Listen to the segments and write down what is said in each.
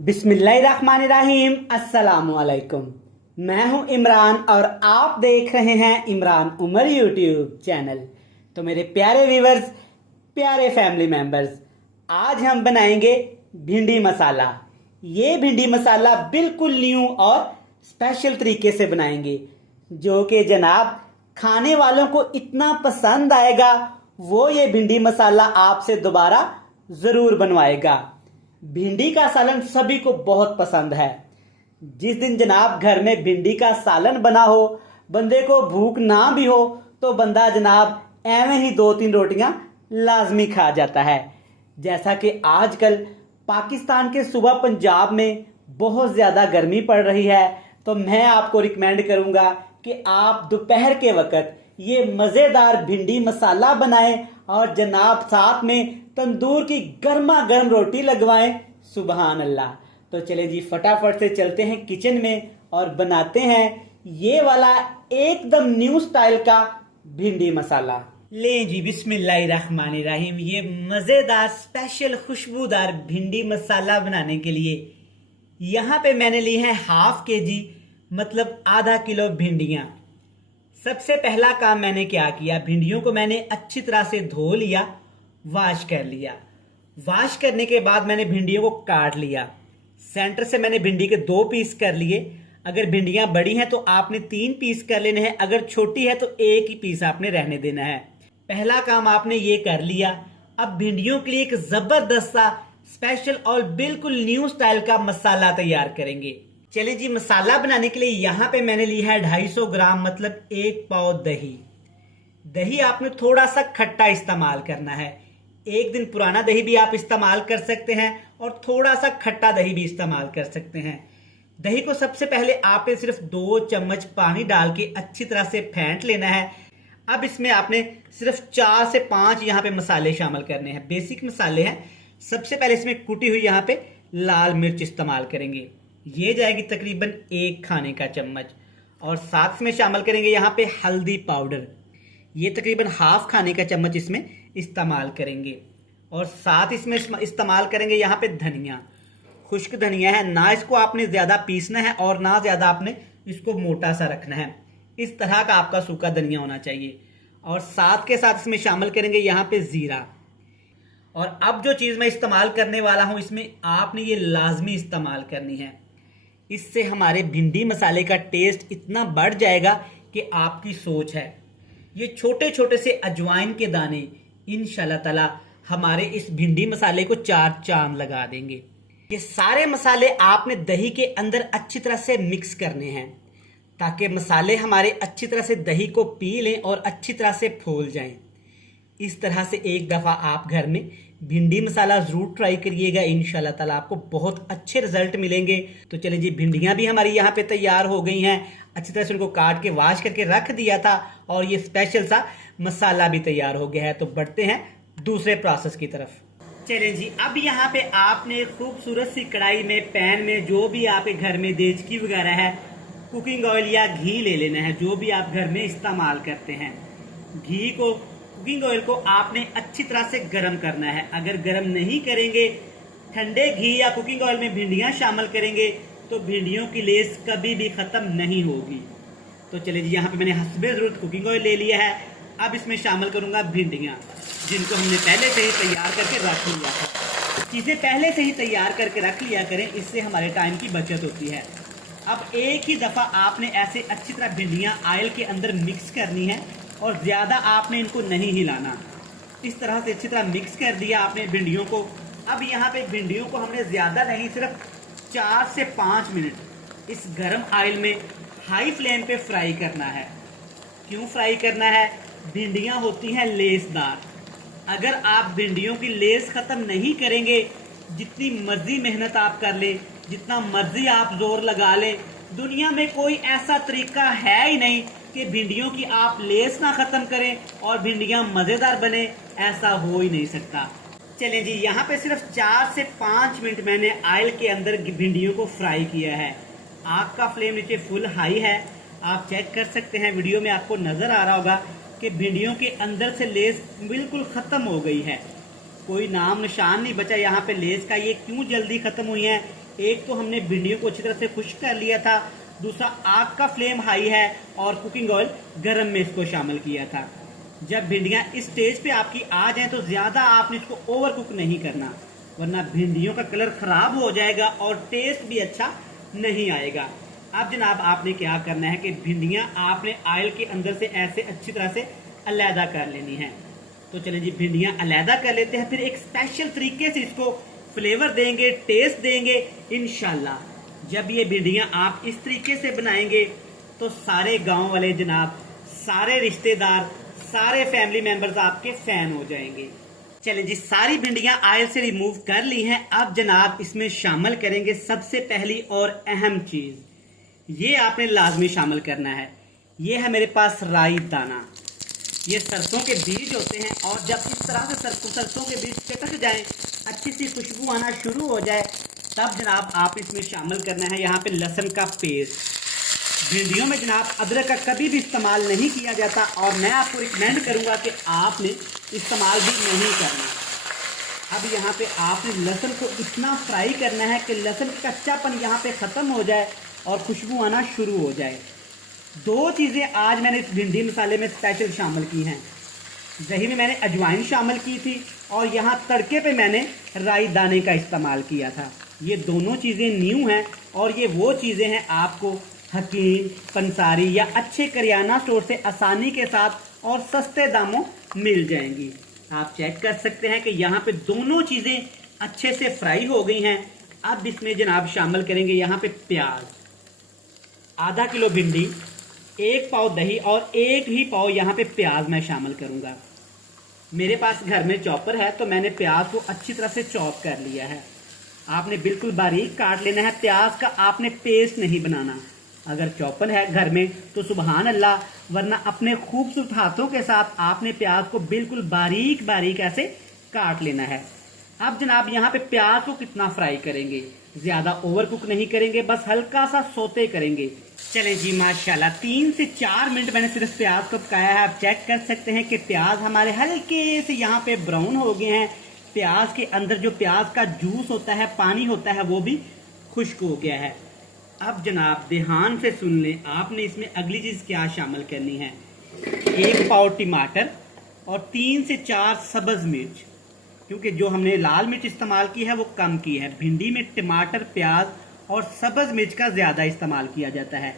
बिस्मिल्लाहिर्रहमानिर्रहीम। अस्सलामुअलैकुम। मैं हूं इमरान और आप देख रहे हैं इमरान उमर यूट्यूब चैनल। तो मेरे प्यारे व्यूवर्स, प्यारे फैमिली मेंबर्स, आज हम बनाएंगे भिंडी मसाला। ये भिंडी मसाला बिल्कुल न्यू और स्पेशल तरीके से बनाएंगे, जो कि जनाब खाने वालों को इतना पसंद आएगा, वो ये भिंडी मसाला आपसे दोबारा ज़रूर बनवाएगा। भिंडी का सालन सभी को बहुत पसंद है। जिस दिन जनाब घर में भिंडी का सालन बना हो, बंदे को भूख ना भी हो, तो बंदा जनाब एवं ही 2-3 रोटियां लाजमी खा जाता है। जैसा कि आजकल पाकिस्तान के सूबा पंजाब में बहुत ज़्यादा गर्मी पड़ रही है, तो मैं आपको रिकमेंड करूंगा कि आप दोपहर के वक्त ये मज़ेदार भिंडी मसाला बनाएं और जनाब साथ में तंदूर की गर्मा गर्म रोटी लगवाएं। सुबहान अल्लाह। तो चलें जी, फटाफट से चलते हैं किचन में और बनाते हैं ये वाला एकदम न्यू स्टाइल का भिंडी मसाला। लें जी, बिस्मिल्लाहिर्रहमानिर्रहीम। ये मज़ेदार स्पेशल खुशबूदार भिंडी मसाला बनाने के लिए यहाँ पे मैंने ली है ½ kg, मतलब आधा किलो भिंडियाँ। सबसे पहला काम मैंने क्या किया, भिंडियों को मैंने अच्छी तरह से धो लिया, वॉश कर लिया। वॉश करने के बाद मैंने भिंडियों को काट लिया। सेंटर से मैंने भिंडी के 2 पीस कर लिए। अगर भिंडियां बड़ी हैं तो आपने 3 पीस कर लेने हैं, अगर छोटी है तो 1 ही पीस आपने रहने देना है। पहला काम आपने ये कर लिया। अब भिंडियों के लिए एक जबरदस्त सा स्पेशल और बिल्कुल न्यू स्टाइल का मसाला तैयार करेंगे। चलिए जी, मसाला बनाने के लिए यहाँ पे मैंने लिया है 250 ग्राम, मतलब 1 पाव दही। दही आपने थोड़ा सा खट्टा इस्तेमाल करना है। एक दिन पुराना दही भी आप इस्तेमाल कर सकते हैं और थोड़ा सा खट्टा दही भी इस्तेमाल कर सकते हैं। दही को सबसे पहले आपने सिर्फ 2 चम्मच पानी डाल के अच्छी तरह से फेंट लेना है। अब इसमें आपने सिर्फ 4 से 5 यहाँ पे मसाले शामिल करने हैं, बेसिक मसाले हैं। सबसे पहले इसमें कुटी हुई यहाँ पे लाल मिर्च इस्तेमाल करेंगे, ये जाएगी तकरीबन 1 खाने का चम्मच। और साथ में शामिल करेंगे यहाँ पे हल्दी पाउडर, ये तकरीबन ½ खाने का चम्मच इसमें इस्तेमाल करेंगे। और साथ इसमें इस्तेमाल करेंगे यहाँ पे धनिया, खुश्क धनिया है। ना इसको आपने ज़्यादा पीसना है और ना ज़्यादा आपने इसको मोटा सा रखना है, इस तरह का आपका सूखा धनिया होना चाहिए। और साथ के साथ इसमें शामिल करेंगे यहाँ पे ज़ीरा। और अब जो चीज़ मैं इस्तेमाल करने वाला हूँ, इसमें आपने ये लाजमी इस्तेमाल करनी है। इससे हमारे भिंडी मसाले का टेस्ट इतना बढ़ जाएगा कि आपकी सोच है। ये छोटे छोटे से अजवाइन के दाने इंशाल्लाह ताला हमारे इस भिंडी मसाले को 4 चांद लगा देंगे। ये सारे मसाले आपने दही के अंदर अच्छी तरह से मिक्स करने हैं, ताकि मसाले हमारे अच्छी तरह से दही को पी लें और अच्छी तरह से फूल जाएं। इस तरह से एक दफ़ा आप घर में भिंडी मसाला ज़रूर ट्राई करिएगा, इंशाल्लाह ताला आपको बहुत अच्छे रिजल्ट मिलेंगे। तो चलिए जी, भिंडियाँ भी हमारी यहाँ पे तैयार हो गई हैं। अच्छी तरह से उनको काट के वॉश करके रख दिया था और ये स्पेशल सा मसाला भी तैयार हो गया है। तो बढ़ते हैं दूसरे प्रोसेस की तरफ। चलें जी, अब यहाँ पे आपने खूबसूरत सी कढ़ाई में, पैन में, जो भी आपके घर में देचकी वगैरह है, कुकिंग ऑयल या घी ले लेना है, जो भी आप घर में इस्तेमाल करते हैं। घी को, कुकिंग ऑयल को आपने अच्छी तरह से गर्म करना है। अगर गर्म नहीं करेंगे, ठंडे घी या कुकिंग ऑयल में भिंडियाँ शामिल करेंगे, तो भिंडियों की लेस कभी भी ख़त्म नहीं होगी। तो चलिए जी, यहाँ पे मैंने हस्बे ज़रूरत कुकिंग ऑयल ले लिया है। अब इसमें शामिल करूँगा भिंडियाँ, जिनको हमने पहले से ही तैयार करके रख लिया है। चीज़ें पहले से ही तैयार करके रख लिया करें, इससे हमारे टाइम की बचत होती है। अब एक ही दफ़ा आपने ऐसे अच्छी तरह भिंडियाँ ऑयल के अंदर मिक्स करनी है और ज़्यादा आपने इनको नहीं हिलाना। इस तरह से अच्छी तरह मिक्स कर दिया आपने भिंडियों को। अब यहाँ पे भिंडियों को हमने ज़्यादा नहीं, सिर्फ 4 से 5 मिनट इस गर्म ऑयल में हाई फ्लेम पे फ्राई करना है। क्यों फ्राई करना है? भिंडियाँ होती हैं लेसदार। अगर आप भिंडियों की लेस ख़त्म नहीं करेंगे, जितनी मर्जी मेहनत आप कर ले, जितना मर्जी आप जोर लगा लें, दुनिया में कोई ऐसा तरीका है ही नहीं कि भिंडियों की आप लेस ना ख़त्म करें और भिंडियाँ मज़ेदार बने। ऐसा हो ही नहीं सकता। चलें जी, यहाँ पे सिर्फ 4 से 5 मिनट मैंने ऑयल के अंदर भिंडियों को फ्राई किया है। आग का फ्लेम नीचे फुल हाई है, आप चेक कर सकते हैं। वीडियो में आपको नज़र आ रहा होगा कि भिंडियों के अंदर से लेस बिल्कुल ख़त्म हो गई है, कोई नाम निशान नहीं बचा यहाँ पे लेस का। ये क्यों जल्दी ख़त्म हुई है? एक तो हमने भिंडियों को अच्छी तरह से खुश्क कर लिया था, दूसरा आग का फ्लेम हाई है और कुकिंग ऑयल गरम में इसको शामिल किया था। जब भिंडियां इस स्टेज पे आपकी आ जाए तो ज्यादा आपने इसको ओवर कुक नहीं करना, वरना भिंडियों का कलर खराब हो जाएगा और टेस्ट भी अच्छा नहीं आएगा। अब जनाब आपने क्या करना है कि भिंडियां आपने ऑयल के अंदर से ऐसे अच्छी तरह से अलहदा कर लेनी है। तो चलें जी, भिंडियां अलहदा कर लेते हैं, फिर एक स्पेशल तरीके से इसको फ्लेवर देंगे, टेस्ट देंगे इंशाल्लाह। जब ये भिंडियां आप इस तरीके से बनाएंगे तो सारे गांव वाले जनाब, सारे रिश्तेदार, सारे फैमिली मेंबर्स आपके फैन हो जाएंगे। चलें जी, सारी भिंडियां ऑयल से रिमूव कर ली हैं। अब जनाब इसमें शामिल करेंगे सबसे पहली और अहम चीज, ये आपने लाजमी शामिल करना है। ये है मेरे पास राई दाना। ये सरसों के बीज होते हैं और जब इस तरह से सरसों के बीज चटक जाएं, अच्छी सी खुशबू आना शुरू हो जाए, तब जनाब आप इसमें शामिल करना है यहाँ पे लहसुन का पेस्ट। भिंडियों में जनाब अदरक का कभी भी इस्तेमाल नहीं किया जाता और मैं आपको रिकमेंड करूँगा कि आपने इस्तेमाल भी नहीं करना। अब यहाँ पे आपने लहसुन को इतना फ्राई करना है कि लहसुन का कच्चापन यहाँ पे ख़त्म हो जाए और खुशबू आना शुरू हो जाए। दो चीज़ें आज मैंने इस भिंडी मसाले में स्पेशल शामिल की हैं। दही में मैंने अजवाइन शामिल की थी और यहाँ तड़के पे मैंने राई दाने का इस्तेमाल किया था। ये दोनों चीज़ें न्यू हैं और ये वो चीज़ें हैं आपको हकीम, पंसारी या अच्छे करियाना स्टोर से आसानी के साथ और सस्ते दामों मिल जाएंगी। आप चेक कर सकते हैं कि यहाँ पे दोनों चीज़ें अच्छे से फ्राई हो गई हैं। अब इसमें जनाब शामिल करेंगे यहाँ पे प्याज, आधा किलो भिंडी, 1 पाव दही और 1 ही पाव यहाँ पे प्याज मैं शामिल करूँगा। मेरे पास घर में चॉपर है तो मैंने प्याज को अच्छी तरह से चॉप कर लिया है। आपने बिल्कुल बारीक काट लेना है, प्याज का आपने पेस्ट नहीं बनाना। अगर चॉपर है घर में तो सुबहान अल्लाह, वरना अपने खूबसूरत हाथों के साथ आपने प्याज को बिल्कुल बारीक बारीक ऐसे काट लेना है। अब जनाब यहाँ पे प्याज को कितना फ्राई करेंगे, ज्यादा ओवर कुक नहीं करेंगे, बस हल्का सा सोते करेंगे। चलें जी, माशाल्लाह 3 से 4 मिनट मैंने सिर्फ प्याज को पकाया है। आप चेक कर सकते हैं कि प्याज हमारे हल्के से यहाँ पे ब्राउन हो गए हैं। प्याज के अंदर जो प्याज का जूस होता है, पानी होता है, वो भी खुश्क हो गया है। अब जनाब ध्यान से सुन लें, आपने इसमें अगली चीज़ क्या शामिल करनी है। 1 पाव टमाटर और 3 से 4 सब्ज मिर्च, क्योंकि जो हमने लाल मिर्च इस्तेमाल की है वो कम की है। भिंडी में टमाटर, प्याज और सब्ज मिर्च का ज़्यादा इस्तेमाल किया जाता है।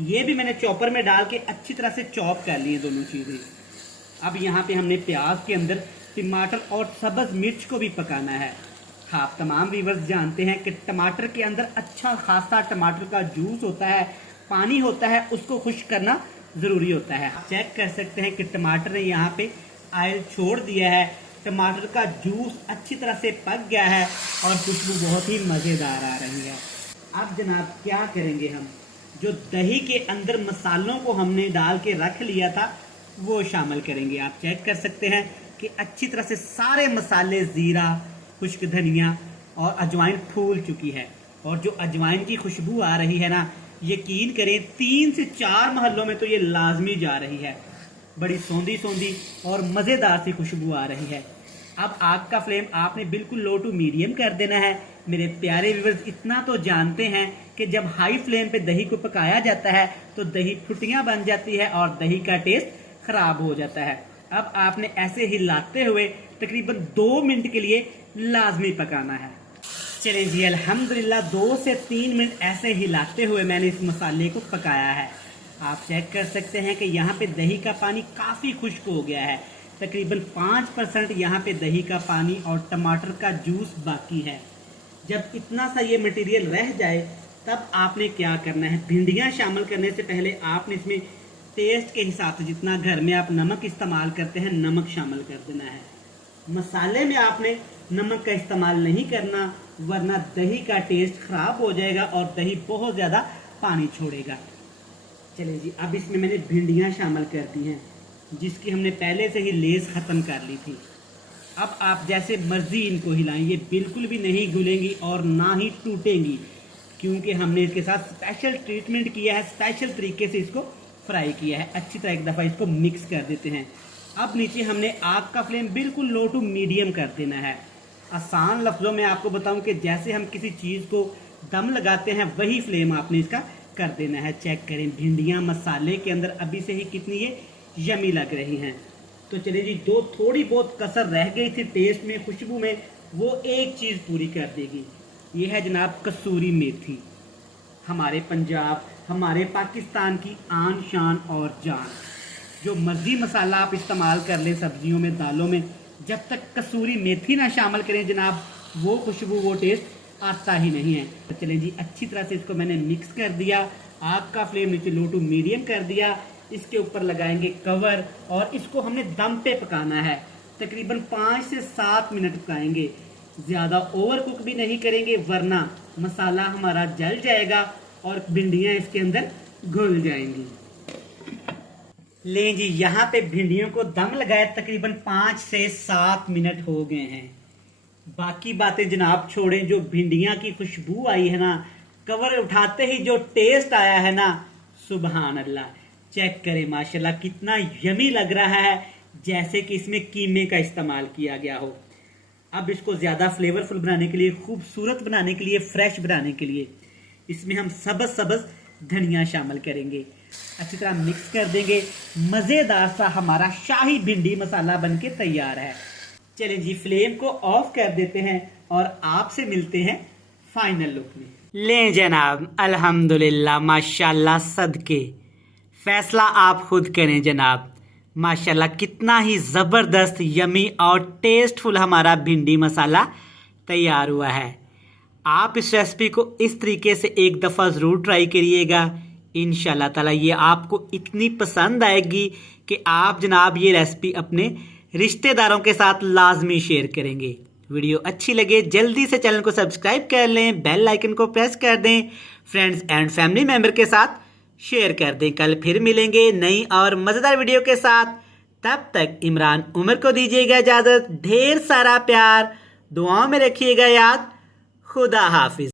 ये भी मैंने चॉपर में डाल के अच्छी तरह से चॉप कर लिए दोनों चीज़ें। अब यहाँ पे हमने प्याज के अंदर टमाटर और सब्ज मिर्च को भी पकाना है। आप तमाम व्यूअर्स जानते हैं कि टमाटर के अंदर अच्छा खासा टमाटर का जूस होता है, पानी होता है, उसको खुश्क करना ज़रूरी होता है। आप चेक कर सकते हैं कि टमाटर ने यहाँ पे ऑयल छोड़ दिया है, टमाटर का जूस अच्छी तरह से पक गया है और खुशबू बहुत ही मज़ेदार आ रही है। अब जनाब क्या करेंगे, हम जो दही के अंदर मसालों को हमने डाल के रख लिया था वो शामिल करेंगे। आप चेक कर सकते हैं कि अच्छी तरह से सारे मसाले, ज़ीरा, खुश्क धनिया और अजवाइन फूल चुकी है और जो अजवाइन की खुशबू आ रही है ना, यकीन करें 3 से 4 महलों में तो ये लाजमी जा रही है। बड़ी सौंधी सौंधी और मज़ेदार सी खुशबू आ रही है। अब आग का फ्लेम आपने बिल्कुल लो टू मीडियम कर देना है। मेरे प्यारे व्यूअर्स इतना तो जानते हैं कि जब हाई फ्लेम पे दही को पकाया जाता है तो दही फुटियां बन जाती है और दही का टेस्ट खराब हो जाता है। अब आपने ऐसे हिलाते हुए तकरीबन 2 मिनट के लिए लाजमी पकाना है। चलिए जी, अल्हम्दुलिल्लाह 2 से 3 मिनट ऐसे हिलाते हुए मैंने इस मसाले को पकाया है। आप चेक कर सकते हैं कि यहाँ पे दही का पानी काफ़ी खुश्क हो गया है। तकरीबन 5% यहाँ पे दही का पानी और टमाटर का जूस बाकी है। जब इतना सा ये मटेरियल रह जाए तब आपने क्या करना है, भिंडियाँ शामिल करने से पहले आपने इसमें टेस्ट के हिसाब से जितना घर में आप नमक इस्तेमाल करते हैं नमक शामिल कर देना है। मसाले में आपने नमक का इस्तेमाल नहीं करना, वरना दही का टेस्ट खराब हो जाएगा और दही बहुत ज़्यादा पानी छोड़ेगा। चलिए जी, अब इसमें मैंने भिंडियाँ शामिल कर दी हैं जिसकी हमने पहले से ही लेस ख़त्म कर ली थी। अब आप जैसे मर्जी इनको हिलाएं, ये बिल्कुल भी नहीं घुलेंगी और ना ही टूटेंगी, क्योंकि हमने इसके साथ स्पेशल ट्रीटमेंट किया है, स्पेशल तरीके से इसको फ्राई किया है। अच्छी तरह एक दफ़ा इसको मिक्स कर देते हैं। अब नीचे हमने आग का फ्लेम बिल्कुल लो टू मीडियम कर देना है। आसान लफ्ज़ों में आपको बताऊं कि जैसे हम किसी चीज़ को दम लगाते हैं वही फ्लेम आपने इसका कर देना है। चेक करें भिंडियाँ मसाले के अंदर अभी से ही कितनी ये यमी लग रही हैं। तो चलिए जी, जो थोड़ी बहुत कसर रह गई थी टेस्ट में, खुशबू में, वो एक चीज़ पूरी कर देगी। ये है जनाब कसूरी मेथी, हमारे पंजाब, हमारे पाकिस्तान की आन शान और जान। जो मर्जी मसाला आप इस्तेमाल कर लें सब्जियों में, दालों में, जब तक कसूरी मेथी ना शामिल करें जनाब, वो खुशबू, वो टेस्ट आता ही नहीं है। तो चलें जी, अच्छी तरह से इसको मैंने मिक्स कर दिया। आग का फ्लेम नीचे लो टू मीडियम कर दिया। इसके ऊपर लगाएंगे कवर और इसको हमने दम पे पकाना है। तकरीबन 5 से 7 मिनट पकाएंगे। ज़्यादा ओवर कुक भी नहीं करेंगे वरना मसाला हमारा जल जाएगा और भिंडियाँ इसके अंदर घुल जाएंगी। लें जी, यहाँ पे भिंडियों को दम लगाए तकरीबन 5 से 7 मिनट हो गए हैं। बाकी बातें जनाब छोड़ें, जो भिंडियाँ की खुशबू आई है ना, कवर उठाते ही जो टेस्ट आया है ना, सुबहान अल्लाह। चेक करें माशाल्लाह कितना यमी लग रहा है, जैसे कि इसमें कीमे का इस्तेमाल किया गया हो। अब इसको ज़्यादा फ्लेवरफुल बनाने के लिए, खूबसूरत बनाने के लिए, फ्रेश बनाने के लिए इसमें हम सब्ज़ धनिया शामिल करेंगे। अच्छी तरह मिक्स कर देंगे। मज़ेदार सा हमारा शाही भिंडी मसाला बनके तैयार है। चलें जी, फ्लेम को ऑफ कर देते हैं और आपसे मिलते हैं फाइनल लुक में। लें जनाब, अल्हम्दुलिल्लाह, माशाल्लाह, सदके, फैसला आप खुद करें जनाब। माशाल्लाह कितना ही ज़बरदस्त, यमी और टेस्टफुल हमारा भिंडी मसाला तैयार हुआ है। आप इस रेसिपी को इस तरीके से एक दफ़ा ज़रूर ट्राई करिएगा। इंशाल्लाह ताला ये आपको इतनी पसंद आएगी कि आप जनाब ये रेसिपी अपने रिश्तेदारों के साथ लाजमी शेयर करेंगे। वीडियो अच्छी लगे जल्दी से चैनल को सब्सक्राइब कर लें, बेल आइकन को प्रेस कर दें, फ्रेंड्स एंड फैमिली मेम्बर के साथ शेयर कर दें। कल फिर मिलेंगे नई और मज़ेदार वीडियो के साथ। तब तक इमरान उमर को दीजिएगा इजाज़त। ढेर सारा प्यार, दुआओं में रखिएगा याद। खुदा हाफिज।